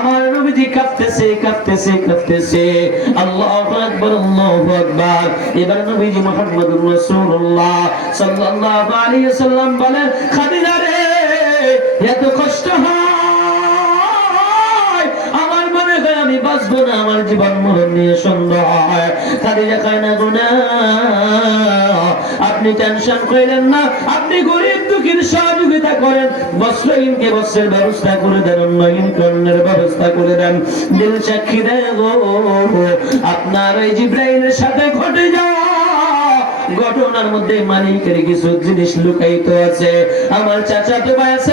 আমার নবীজি কাঁপতেছে কাঁপতেছে কাঁপতেছে। আল্লাহু আকবার আল্লাহু আকবার। এবার নবীজি মুহাম্মদুর রাসূলুল্লাহ সাল্লাল্লাহু আলাইহি ওয়াসাল্লাম বলেন, খাদিজা রে, এত কষ্ট হয় আমি বাঁচবো না, আমার জীবন মরণ নিয়ে সন্দেহ হয়। খাদিজা কয়, না গুনা আপনি টেনশন করেন না, আপনি গরিব দুঃখীর সহযোগিতা করেন। বস্ত্রহীনকে বস্ত্রের ব্যবস্থা করে দেন, অন্যহীন কর্ণের ব্যবস্থা করে দেন। দিল সাক্ষী দেয় আপনার ওই জিব্রাইলের সাথে ঘটে যাওয়া ঘটনার মধ্যে মালিকের কিছু জিনিস লুকায়িত আছে। আমার চাচা তো ভাই আছে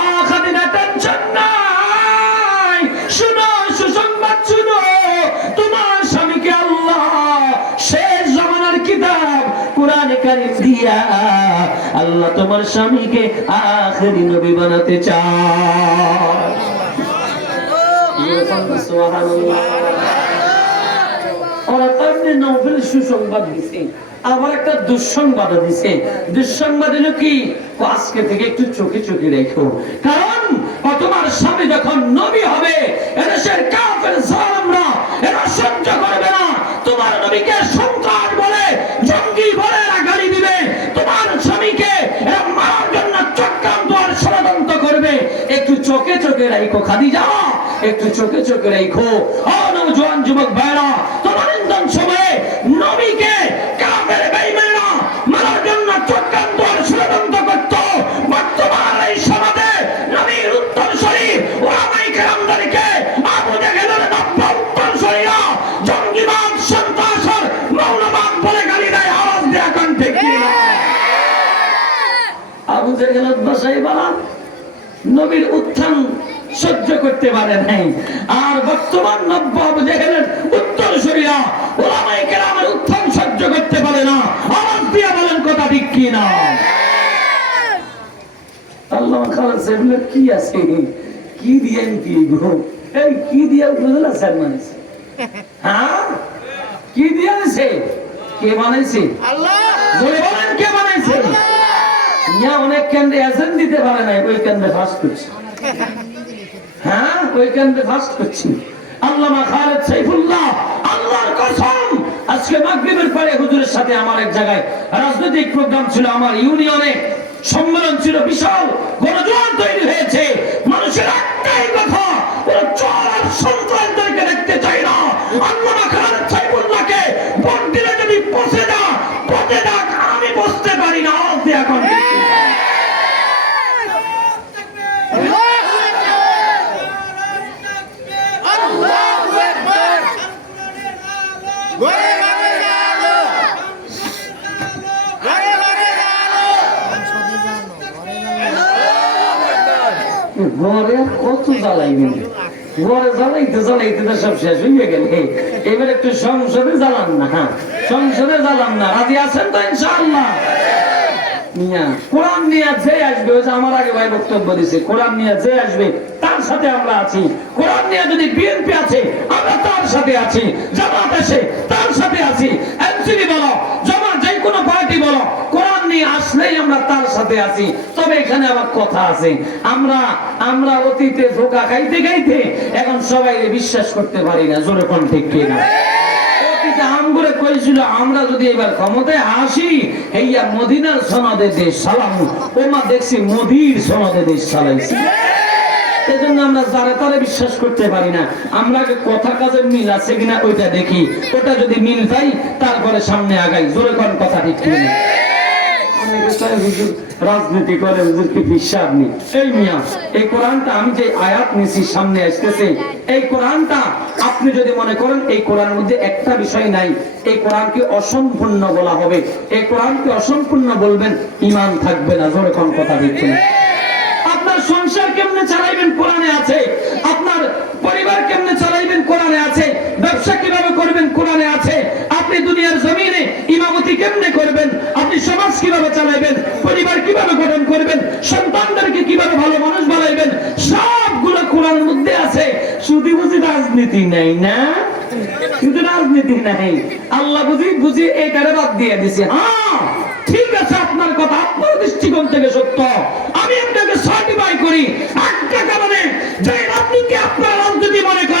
আল্লাহ তোমার স্বামীকে আখেরি নবী বানাতে চায়। ওরা সুসংবাদ দিছে, আবার একটা দুঃসংবাদ দিছে। দুঃসংবাদ হলো কি? আজকে থেকে একটু চোখে চোখে রেখো। কারণ তোমার স্বামী যখন নবী হবে, এদেশের কাফের জালেমরা এরা সহ্য করবে চোখে রাখো খাদিজা একটু চোখে চোখে রাখো। ও নওজোয়ান যুবক ভাইরা তোমার ইন্ধন সময়ে নবীকে কাফের বেঈমানরা মারার জন্য চক্রান্ত আর ষড়যন্ত্র করত। বর্তমান এই সমাজে নবীর উত্তরসূরি ওলামায়ে কেরামদেরকে আবু জেহেলের নব্য উত্তরসূরিরা জঙ্গিবাদ সন্ত্রাস আর মৌলবাদ বলে গালি দেয় আওয়াজ দেয়া কণ্ঠে কি আবু জেহেলত বাসাই বালা নবীর উত্থান সহ্য করতে পারে নাই। আর বর্তমান নব্য জেহেলের উত্তর সরিয়া কেরামের উত্থান সহ্য করতে পারে না। আওয়াজ দিয়ে বলেন কথা ঠিক কি না? আল্লাহ খালাস এগুলো কি আছে? কি দিয়ে কি গো এই কি দিয়ে স্যার মানেছে হ্যাঁ? কি দিয়ে আছে কে বানাইছে? জোরে বলেন কে বানাইছে? ইয়া অনেক কেন্দ্রে এজেন্ট দিতে পারে নাই ওই কেন্দ্রে ফাঁস করছে। হ্যাঁ ওই কেন্দ্রে করছি। মানুষের একটাই কথা দেখতে না। আল্লামা আমি বসতে পারি না এখন। আর কত জ্বালাইবেন ঘরে জ্বালাইতে জ্বালাইতে তো সব শেষ হয়ে গেল। এবার একটু সংসদে জ্বালান না হ্যাঁ? সংসদে জ্বালান না। রাজি আছেন তো ইনশাআল্লাহ? যে আসবে তার সাথে আমরা আছি। কোরআন নিয়ে যদি তার সাথে আছি। জামাত আছে, তার সাথে আছি। এনসিপি বলো জামাত যে কোনো পার্টি বলো নিয়ে আসলেই আমরা তার সাথে আছি, তবে এখানে আবার কথা আছে। আমরা আমরা অতীতে ধোকা খাইতে খাইতে এখন সবাই বিশ্বাস করতে পারি না, জোরে কোন ঠিক কিনা? আমরা যদি এবার ক্ষমতায় আসি মদিনার দেশ সালাম, ওমা দেখছি মোদির দেশ আমরা আমরা ওইটা দেখি, ওটা যদি মিল পাই, তারপরে সামনে আগাই, জোরে কথা ঠিক রাজনীতি করে হুজুর কি বিশ্বাস নেই। এই মিয়া, এই কোরআনটা আমি যে আয়াত নিছি সামনে আসতেছে, এই কোরআনটা আপনি যদি মনে করেন, এই কোরআনের মধ্যে একটা বিষয় নাই। এই কোরআনকে অসম্পূর্ণ বলা হবে। এই কোরআনকে অসম্পূর্ণ বলবেন ইমান থাকবে না। জোরে কোন কথা দেখছেন আপনার সংসার কেমনে চালাইবেন? কোরআনে আছে। আপনার পরিবার কেমনে চালাইবেন? কোরআনে আছে। কীভাবে করবেন? কোরআনে আছে, আপনি দুনিয়ার জমিনে ইমামতি কেমনে করবেন? আপনি সমাজ কীভাবে চালাইবেন? পরিবার কীভাবে গঠন করবেন? সন্তানদেরকে কীভাবে ভালো মানুষ বানাইবেন? সবগুলো কোরআনের মধ্যে আছে। শুধু বুঝি রাজনীতি নেই না? কিন্তু রাজনীতি নাই। আল্লাহ বুঝি বুঝি এটারে বাদ দিয়ে দিছে। হ্যাঁ ঠিক আছে, আপনার কথা, আপনার দৃষ্টিকোণ থেকে সত্য। আমি আপনাকে সার্টিফাই করি। একটা কারণে যে রাজনীতি আপনারা রাজনীতি মনে করেন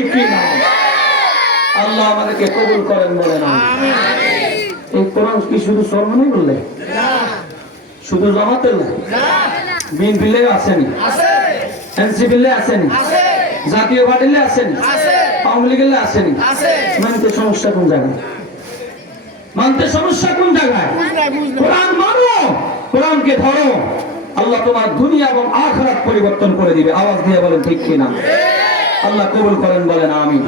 ঠিক কি না আল্লাহ আমাদেরকে কবুল করেন বলে না এই কোরআন কি শুধু সরমনি বললে? শুধু জমাতে না? বিএনপিলে এনসিপিলে জাতীয় পার্টিলে আওয়ামী লীগের মানতে সমস্যা কোন জায়গায়? মানতে সমস্যা কোন জায়গায়? কোরআন মানো কোরআনকে ধরো। আল্লাহ তোমার দুনিয়া এবং আখরাত পরিবর্তন করে দিবে। আওয়াজ দিয়ে বলেন ঠিক কিনা? আল্লাহ কবুল করেন বলেন আমি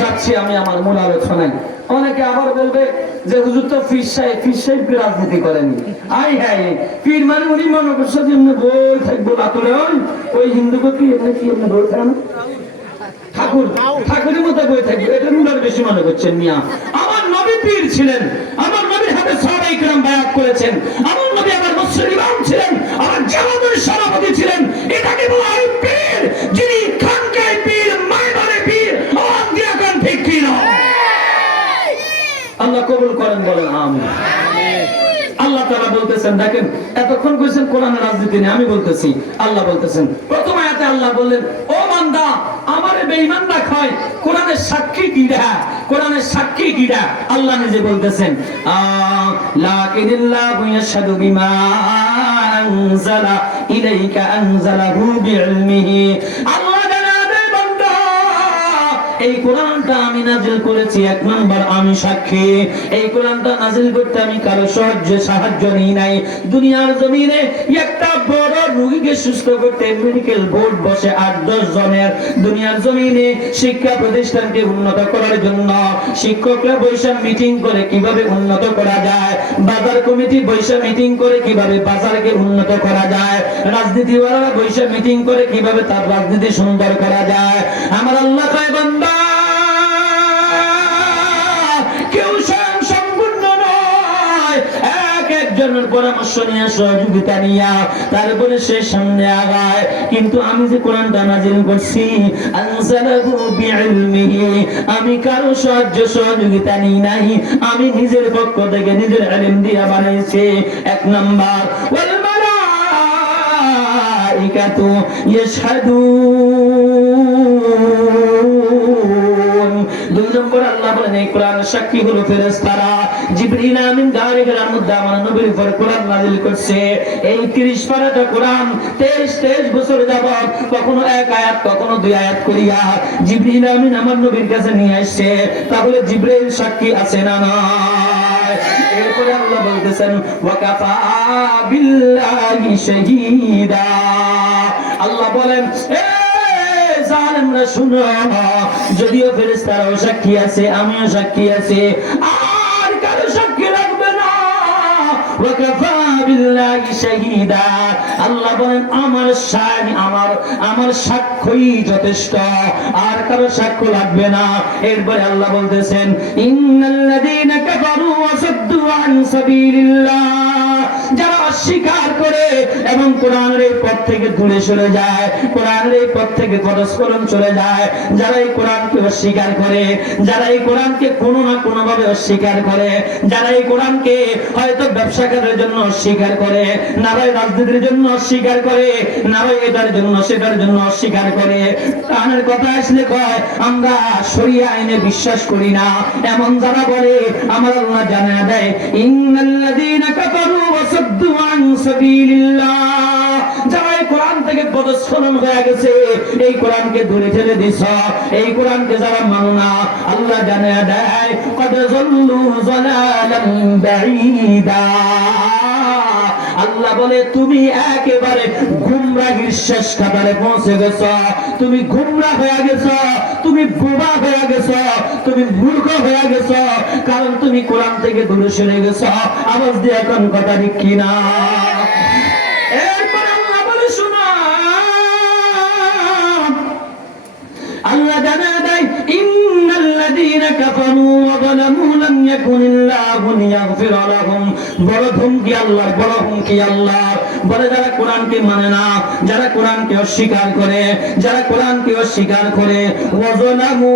যাচ্ছি আমি আমার মূল আলোচনায়। অনেকে আবার বলবে যে হুজুর তো ফির সাহেব ফির সাহেব রাজনীতি করেন? আই হ্যাঁ পীর মানে উনি মনে করছে যে এমনি বই থাকব বাতরে ওই ওই হিন্দুকে কি এমনি কি এমনি বই থাকে ঠাকুর ঠাকুরের মতো বই থাকবে এটা বেশি মনে করছেন মিয়া। আমার নবী পীর ছিলেন আমার নবীর হাতে সবাই কিরম বায়াত করেছেন আমার নবী আমার মুসলিম ছিলেন আমার জামাতের সভাপতি ছিলেন এটাকে বলা হয় পীর যিনি কবুল করেন বলেন, আমিন। আল্লাহ তারা বলতেছেন, দেখেন, এতক্ষণ কইছেন কোরআনের রাজনীতি নিয়ে, আমি বলতেছি, আল্লাহ বলতেছেন। প্রথম আয়াতে আল্লাহ বললেন, ও মান্দা আমারে বেঈমান না খায়, কোরআনের সাক্ষী কিরা কোরআনের সাক্ষী কিরা আল্লাহ নিজে বলতেছেন লাকিনিল্লাহু ইয়াশহাদু বিমা আনজালা ইলাইকা আনজালাহু বিইলমিহি। এই কোরআনটা আমি নাজিল করেছি এক নাম্বার আমি সাক্ষী। এই কোরআনটা নাজিল করতে আমি কারও সাহায্য সাহায্য নিই নাই। দুনিয়ার জমিনে একটা রোগীকে সুস্থ করতে মেডিকেল বোর্ড বসে আট, দশ জনের দুনিয়ার জমিনে শিক্ষা প্রতিষ্ঠানকে উন্নত করার জন্য শিক্ষকরা বৈশাখ মিটিং করে কীভাবে উন্নত করা যায়, বাজার কমিটি বৈশাখ মিটিং করে কীভাবে বাজারকে উন্নত করা যায়, রাজনীতিওয়ালারা বৈশাখ মিটিং করে কীভাবে তার রাজনীতি সুন্দর করা যায়, আমার আল্লাহ কয় একজনের পরামর্শ নিয়ে, সহযোগিতা নিয়ে তারপরে সে সামনে আগায়। কিন্তু আমি যে কোরআনটা নাজিল করছি আমি কারও সাহায্য, সহযোগিতা নিই নাই। আমি নিজের পক্ষ থেকে নিজের ইলম দিয়া বানাইছি। এক নাম্বার মালাইকাতু ইয়াশহাদুন দুই নম্বর আল্লাহ বলেন, এই কোরআন সাক্ষী হলো ফেরেশতারা। জিবরিল আমিন গাড়ি গাড়ার মধ্যে আমার নবীর উপর কোরআন নাযিল করছে। এই 30 পারাটা কোরআন 23 23 বছর যাবত কখনো এক আয়াত, কখনো দুই আয়াত করিয়া জিবরিল আমিন আমার নবীর কাছে নিয়ে আসছে। তাহলে জিবরিল সাক্ষী আছে না নাই? এরপরে আল্লাহ বলতেছেন, ওয়াকাফা বিল্লাহি শাহীদা। আল্লাহ বলেন, এ শুনো। যদিও সাক্ষী আছে, আমিও সাক্ষী আছে। আর কারও সাক্ষী লাগবে না। আল্লাহ বলেন, আমার আমার আমার সাক্ষ্যই যথেষ্ট। আর কারও সাক্ষ্য লাগবে না। এরপরে আল্লাহ বলতেছেন অস্বীকার করে এবং কোরআনের এই পথ থেকে দূরে সরে যায়, কোরআনের এই পথ থেকে পরস্পরম চলে যায়, যারা এই কোরআনকে অস্বীকার করে, যারা এই কোরআনকে কোনো না কোনো ভাবে অস্বীকার করে, যারা এই কোরআনকে হয়তো ব্যবসা কাজের জন্য অস্বীকার করে না হয় রাজনীতির জন্য অস্বীকার করে না হয় এটার জন্য, সেটার জন্য অস্বীকার করে। কোরআনের কথা আসলে কয়, আমরা শরিয়া আইনে বিশ্বাস করি না। এমন যারা বলে, আমার আল্লাহ জানা দেয়, ইন্নাল্লাযীনা কাফারু সাদ্দু আন যারা এই থেকে পদস্খলন হয়ে গেছে, এই কোরআনকে দূরে ঠেলে দিছ এই কোরআনকে যারা মানো না, আল্লাহ জানা দেয়, কদ জল্লু জালালাম বাঈদা। আল্লাহ বলে, তুমি একেবারে গুমরাহির শেষ কাতারে পৌঁছে গেছ। তুমি গুমরা হয়ে গেছ। তুমি বোবা হয়ে গেছ। তুমি মূর্খ হয়ে গেছ। কারণ তুমি কোরআন থেকে দূরে সরে গেছ। আওয়াজ দিয়ে এখন কথা কিনা এরপর আল্লাহ বলে, শোনা। আল্লাহ জানা ইন্নাল্লাযীনা কাফারু ওয়া যালামু লাম ইয়াকুনিল্লাহু লিয়াগফির লাহুম বড় হুমকি আল্লাহ বড় হুমকি আল্লাহ। বলে যারা কোরআনকে মানে না, যারা কোরআনকে অস্বীকার করে, যারা কোরআনকে অস্বীকার করে ওয়া যালামু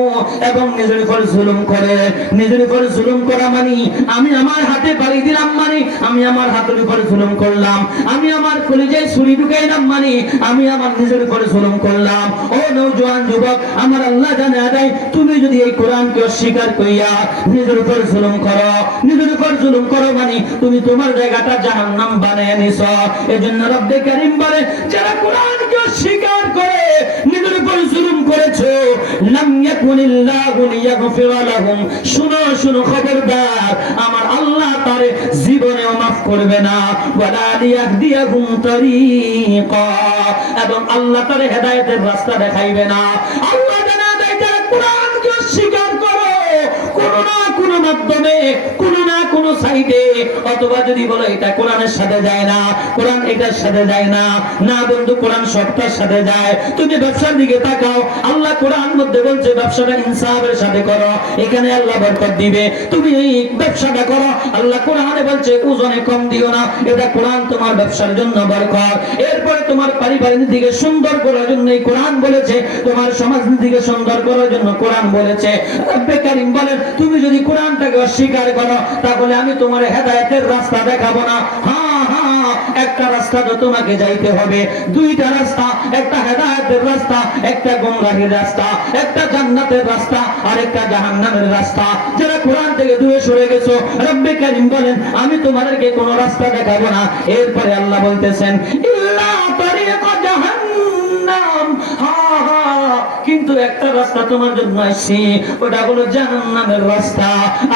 এবং নিজের উপর জুলুম করে। নিজের উপর জুলুম করা মানে আমি আমার হাতে বাড়ি দিলাম মানে আমি আমার হাতের উপর জুলুম করলাম। আমি আমার কলিজায় ছুরি ঢুকাইলাম মানে আমি আমার নিজের উপর জুলুম করলাম। ও নৌজওয়ান যুবক, আমার আল্লাহ জানে আদায়, তুমি যদি এই কোরআনকে অস্বীকার করিয়া নিজের উপর জুলুম করো। নিজের উপর জুলুম করো মানে তুমি তোমার জায়গাটা জাহান্নাম বানিয়ে নিছ। এজন্য রব্বে কারীম বলে, যারা কোরআনকে অস্বীকার করে, নিজের উপর জুলুম করেছ, লাম ইয়াকুনিল্লাহু লিয়াগফিরা লাহুম। শুনো শুনো, খবরদার, আমার আল্লাহ তারে জীবনেও মাফ করবে না। ওয়ালা লিয়াহদিয়াহুম তরিকা। এবং আল্লাহ তারে হেদায়েতের রাস্তা দেখাইবে না। আল্লাহ জানা দেয়, যারা কোরআনকে অস্বীকার করো কোনো না কোনো মাধ্যমে কোনো না কোনো সাইডে অথবা যদি বলো, এটা কোরআনের সাথে যায় না, কোরআন এটার সাথে যায় না না বন্ধু, কোরআন সবটার সাথে যায়। তুমি ব্যবসার দিকে তাকাও, আল্লাহ কোরআন মধ্যে বলছে, ব্যবসাটা ইনসাফের সাথে করো, এখানে আল্লাহ বরকত দিবে। তুমি এই ব্যবসাটা করো, আল্লাহ কোরআনে বলছে, ওজনে কম দিও না, এটা কোরআন তোমার ব্যবসার জন্য বরকত। এরপরে তোমার পারিবারিক দিকে সুন্দর করার জন্য এই কোরআন বলেছে, তোমার সমাজ দিকে সুন্দর করার জন্য কোরআন বলেছে। রব্বে কারীম বলেন, তুমি যদি কোরআনটাকে অস্বীকার করো, তাহলে আমি তোমার হেদায়েতের রাস্তা দেখাবো না। একটা রাস্তা তো তোমাকে যাইতে হবে। দুইটা রাস্তা, একটা হেদায়েতের রাস্তা, একটা গোমরাহির রাস্তা, একটা জান্নাতের রাস্তা, আর একটা জাহান্নামের রাস্তা। যারা কোরআন থেকে দূরে সরে গেছো, রব্বে কারীম বলেন, আমি তোমাদেরকে কোনো রাস্তা দেখাবো না। এরপরে আল্লাহ বলতেছেন, ইল্লা তারিকা জাহান্নাম। কিন্তু একটা রাস্তা তোমার জন্য আসছি ওটা হলো জাহান্নামের রাস্তা।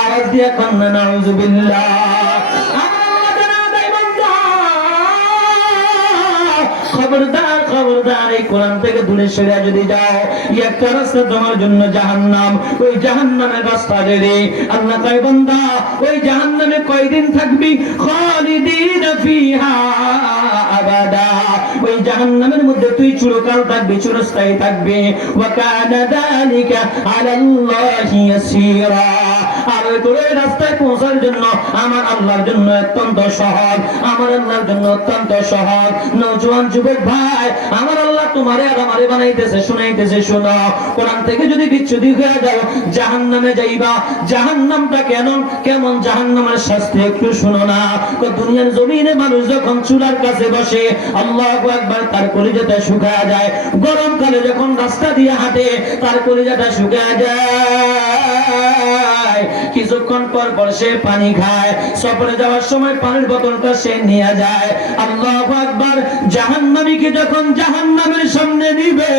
আওয়াজ দিয়ে কন্যা, নাউজুবিল্লাহ। আল্লাহ কয়দিন থাকবি? খালিদিন ফিহা আবাদা। ওই জাহান্নামের মধ্যে তুই চিরকাল থাকবি চিরস্থায়ী থাকবি। ওয়া কানা যালিকা আলাল্লাহি ইয়াসীরা। আর যাও জাহান্নামে যাইবা। জাহান্নামটা কেন কেমন জাহান্নামের শাস্তি একটু শুনো না। দুনিয়ার জমিনে মানুষ যখন চুলার কাছে বসে, আল্লাহু আকবার, তার কলিজাটা শুকায় যায়। গরমকালে যখন রাস্তা দিয়ে হাঁটে, তার কলিজাটা শুকায় যায়। কিছুক্ষণ পর পর সে পানি খায়। সফরে যাওয়ার সময় পানির বোতলটা সে নিয়ে যায়। আল্লাহু আকবার, জাহান্নামীকে যখন জাহান্নামের সামনে নিবে,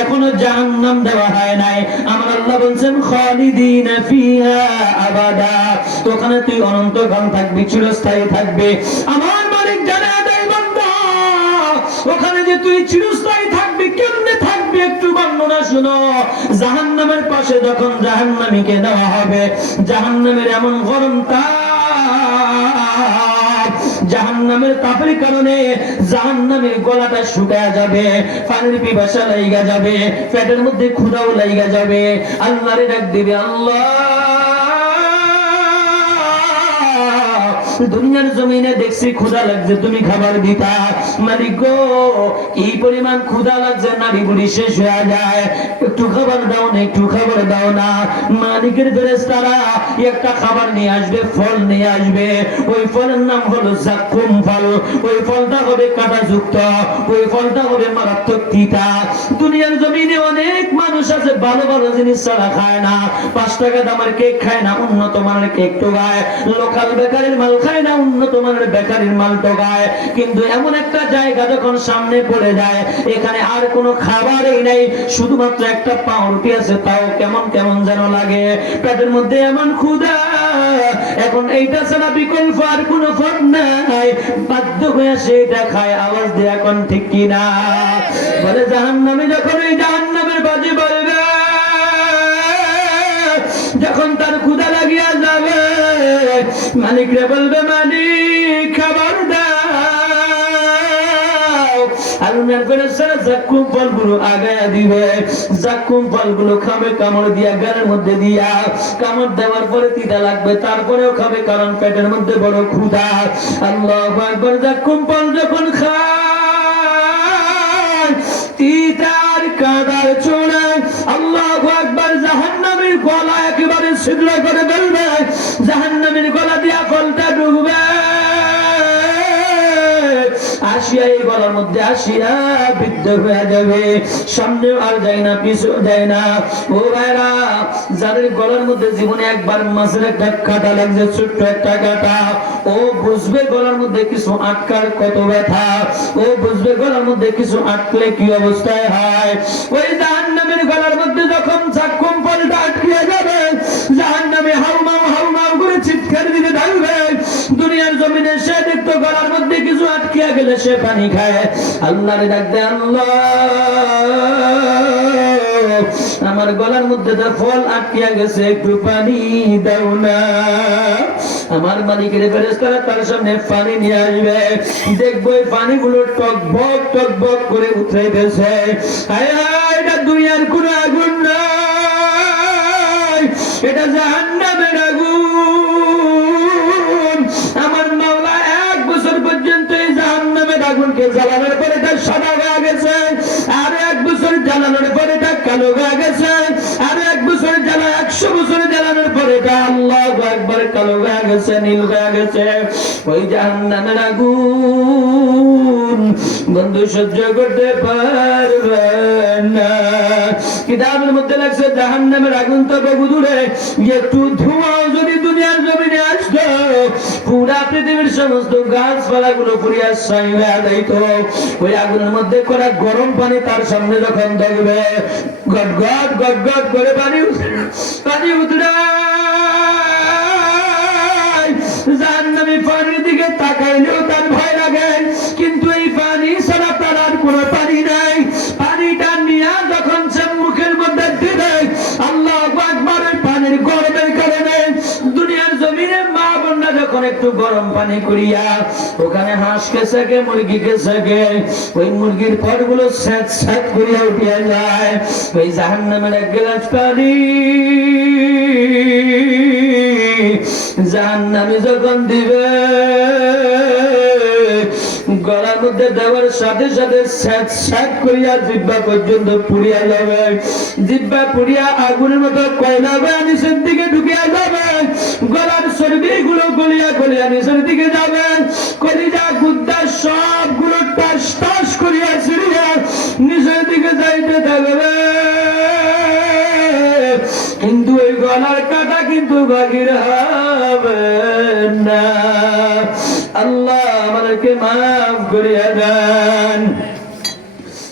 এখনও জাহান্নাম দেওয়া হয় নাই। আমার আল্লাহ বলছেন, খালিদিন ফিহা আবাদা। ওখানে তুই অনন্ত অনন্তকাল থাকবি, চিরস্থায়ী থাকবে। আমার মালিক জানা দেয় বান্দা, ওখানে যে তুই চিরস্থায়ী থাকবি, কেমনে থাকবি? একটু বর্ণনা শুনো। জাহান্নামের পাশে যখন জাহান্নামীকে দেওয়া হবে, জাহান্নামের এমন গরম জাহান্নামের তাপের কারণে জাহান্নামের গলাটা শুকায় যাবে, পানির পিপাসা লাইগা যাবে, পেটের মধ্যে লাইগা যাবে। আল্লাহরে ডাক দিবে, আল্লাহ! দুনিয়ার জমিনে দেখছি ক্ষুধা লাগছে, তুমি খাবার দিতা। মালিক গো, কি পরিমাণ ক্ষুধা লাগছে নারী বুড়ি শেষ হয়ে যায়। একটু খাবার দাও না, একটু খাবার দাও না। মালিকের ফেরেশতারা একটা খাবার নিয়ে আসবে, ফল নিয়ে আসবে। ওই ফলের নাম হলো জাকুম ফল। ওই ফলটা হবে কাঁটাযুক্ত, ওই ফলটা হবে মারাত্মক তিতা। দুনিয়ার জমিনে অনেক মানুষ আছে, ভালো ভালো জিনিস ছাড়া খায় না। পাঁচ টাকা দামের কেক খায় না, উন্নত মানের কেক টোগায় লোকাল বেকারির মাল খায় না, উন্নত মানের বেকারির মাল টোগায় কিন্তু এমন একটা জায়গা যখন সামনে পড়ে যায়, এখানে আর কোনো খাবারই নাই, শুধুমাত্র একটা পাউরুটি আছে, তাও কেমন কেমন যেন লাগে। পেটের মধ্যে এমন ক্ষুধা এখন এইটা ছাড়া বিকল্প আর কোনো ফল নাই। বাধ্য হয়ে সেটা খায় আওয়াজ দিয়ে এখন ঠিক কিনা। বলে জাহান নামে যখন এই জাহান নামের বাজে বলবে, যখন তার ক্ষুদা লাগিয়া যাবে, মালিকরে বলবে, মালিক, খাবার আলুনের করে সারা জাক্কুম ফলগুলো আগায়া দিবে। জাক্কুম ফলগুলো খাবে, কামড় দিয়া গানের মধ্যে দিয়া। কামড় দেওয়ার পরে তিতা লাগবে, তারপরেও খাবে কারণ পেটের মধ্যে বড় ক্ষুধা। আল্লাহ একবার জাক্কুম ফল যখন খায়, তিতার কাদার আল্লাহ একবার গলা একেবারে করে ফেলবে। গলা দিয়া ফলটা ডুববে। আসিয়া, এই গলার মধ্যে আসিয়া বৃদ্ধ হয়ে যাবে। সামনেও আর যায় না পিছু যায় না। ও ভাইরা, যাদের গলার মধ্যে জীবনে একবার মাছের একটা কাটা লাগছে, ছোট্ট একটা কাটা, ও বুঝবে গলার মধ্যে কিছু আটকার কত ব্যথা। ও বুঝবে গলার মধ্যে কিছু আটকলে কি অবস্থায় হয়। ওই জাহান নামের গলার মধ্যে যখন চাক্ষুম আটকিয়া সে পানি খায়। আল্লাহরে ডাক দে, আল্লাহ। আমার গলার মধ্যে তো ফল আটকিয়া গেছে, একটু পানি দাও না। আমার মালিকের ফেরেস্তারা তার সামনে পানি নিয়ে আসবে। দেখব এই পানিগুলো টক বক টক বক করে উঠেছে এটা দুনিয়ার কোনো আগুন নাই। এটা জাহান্নামের আগুনকে জ্বালানোর পরে এটা সাদা হয়ে গেছে। আর এক বছর জ্বালানোর পরে এটা কালো হয়ে গেছে। আর এক বছর জ্বালা, একশো বছর জ্বালানোর পরে এটা আল্লাহ একবার কালো হয়ে গেছে, নীল হয়ে গেছে। ওই জাহান্নামের আগুন বন্ধু সহ্য করতে পারবে না। কিতাবের মধ্যে লাগছে জাহান্নামের আগুন তো বহু দূরে একটু ধোঁয়াও যদি দুনিয়ার জমিনে আসতো পুরা পৃথিবীর সমস্ত গাছপালা গুলো পুরিয়া সাইয়া দিত ওই আগুনের মধ্যে করা গরম পানি তার সামনে যখন দেখবে গট গট গট গট করে পানি পানি উঠে যখন একটু গরম পানি করিয়া ওখানে হাঁসকে সেকে মুরগিকে সেকে ওই মুরগির পরগুলো স্যাঁত স্যাঁত করিয়া উঠিয়া যায়, ওই জাহান্নামের এক গ্লাস পানি। জাহান্নামে যখন দিবে, গলার মধ্যে দেওয়ার সাথে সাথে স্যাঁত স্যাঁত করিয়া জিব্বা পর্যন্ত পুড়িয়া যাবে। জিব্বা পুড়িয়া আগুনের মতো কয়লা বা নিচের দিকে গলিয়া নিচের দিকে যাবে কলিজা, গুদ্দা সবগুলো টাস টাস করিয়া ছিড়িয়া নিচের দিকে যাইতে থাকবে। কিন্তু ওই গলার কাটা কিন্তু বাকির হবে না। আল্লাহ আমাদেরকে মাফ করিয়া দেন।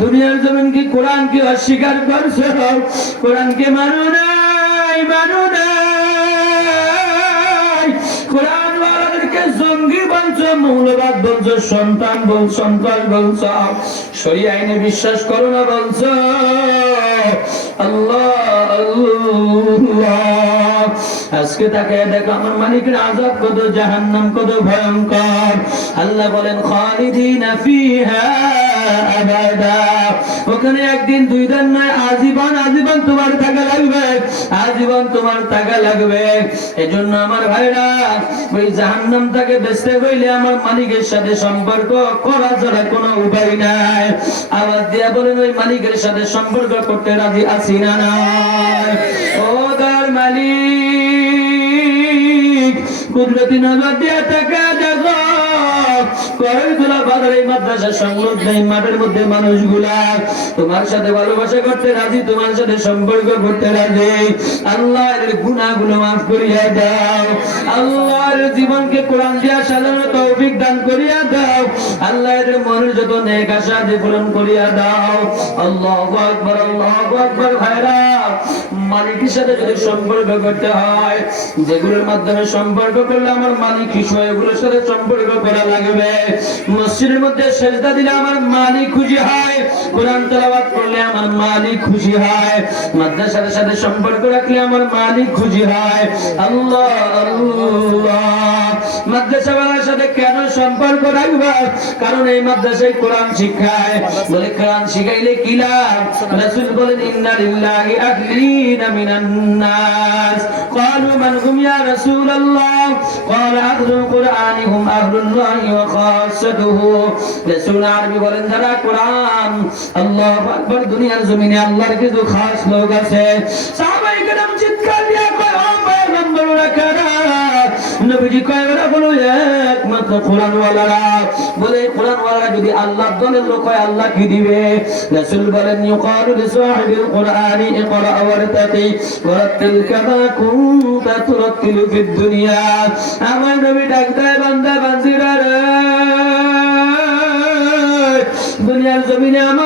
দুনিয়ার জমিন কি কোরআন কে অস্বীকার করছে? কোরআন কে মানো নাই মানো নাই। কোরআন কে জঙ্গি বলছো, মৌলবাদ বলছো, সন্তান বল সন্তান বলছ সই আইনে বিশ্বাস করো না বলছ। আল্লাহ আল্লাহ। আজকে তাকে দেখো আমার মালিকের আজাব কত জাহান্নাম, কত ভয়ঙ্কর। আল্লাহ বলেন, খালিদিনা ফিহা আবাদা। ওখানে একদিন, দুই দিন নয়, আজীবন আজীবন তোমার টাকা লাগবে, আজীবন তোমার টাকা লাগবে। এজন্য আমার ভাইরা, ওই জাহান্নাম তাকে বেচতে হইলে আমার মালিকের সাথে সম্পর্ক করা ছাড়া কোনো উপায় নাই। আবার দিয়া বলেন, ওই মালিকের সাথে সম্পর্ক করতে রাজি আছি না নাই কুদরতি নজর দিয়া জীবনকে কোরআন দিয়া সাজানো তৌফিক দান করিয়া দাও। আল্লাহর মনের যত নেক আশা পূরণ করিয়া দাও। আল্লাহু আকবার আল্লাহু আকবার, ভাইরা। মালিকের সাথে যদি সম্পর্ক করতে হয়, যেগুলোর মাধ্যমে সম্পর্ক করলে আমার মালিক হয় ওগুলোর সাথে সম্পর্ক করা লাগবে। মসজিদের মধ্যে সেজদা দিলে আমার মালিক খুশি হয়, কোরআন তেলাওয়াত করলে আমার মালিক খুশি হয়, মাদ্রাসার সাথে সম্পর্ক রাখলে আমার মালিক খুশি হয়। আল্লাহ আল্লাহ। সাথে কেন সম্পর্ক রাখবা? কারণ এই মাদ্রাসায় কোরআন শিখায় বলে কোরআন শিখাইলে কি লাভ? রাসূল বলেন মিনান নাস قالوا من هم يا رسول الله قال أهل القرآن هم أهل الله وخاصته رسول আরবি বলেন যারা কোরআন আল্লাহু আকবার দুনিয়ার জমিনে আল্লাহর কিছু খাস লোক আছে নবীজি কয় ওরা হলো একমাত্র কোরআন ওয়ালারা বলে, কোরআনওয়ালারা যদি আল্লাহর দলের লোক হয়, আল্লাহ কি দিবে? রাসূল বলেন লিসাহিবিল কোরআনি ইকরা ওয়ারতাকি ওয়ারাতিল কামা কুনতা ফিদ দুনিয়া। আমার নবী বান্দা, বান্দিরা দুনিয়ার জমিনে আমার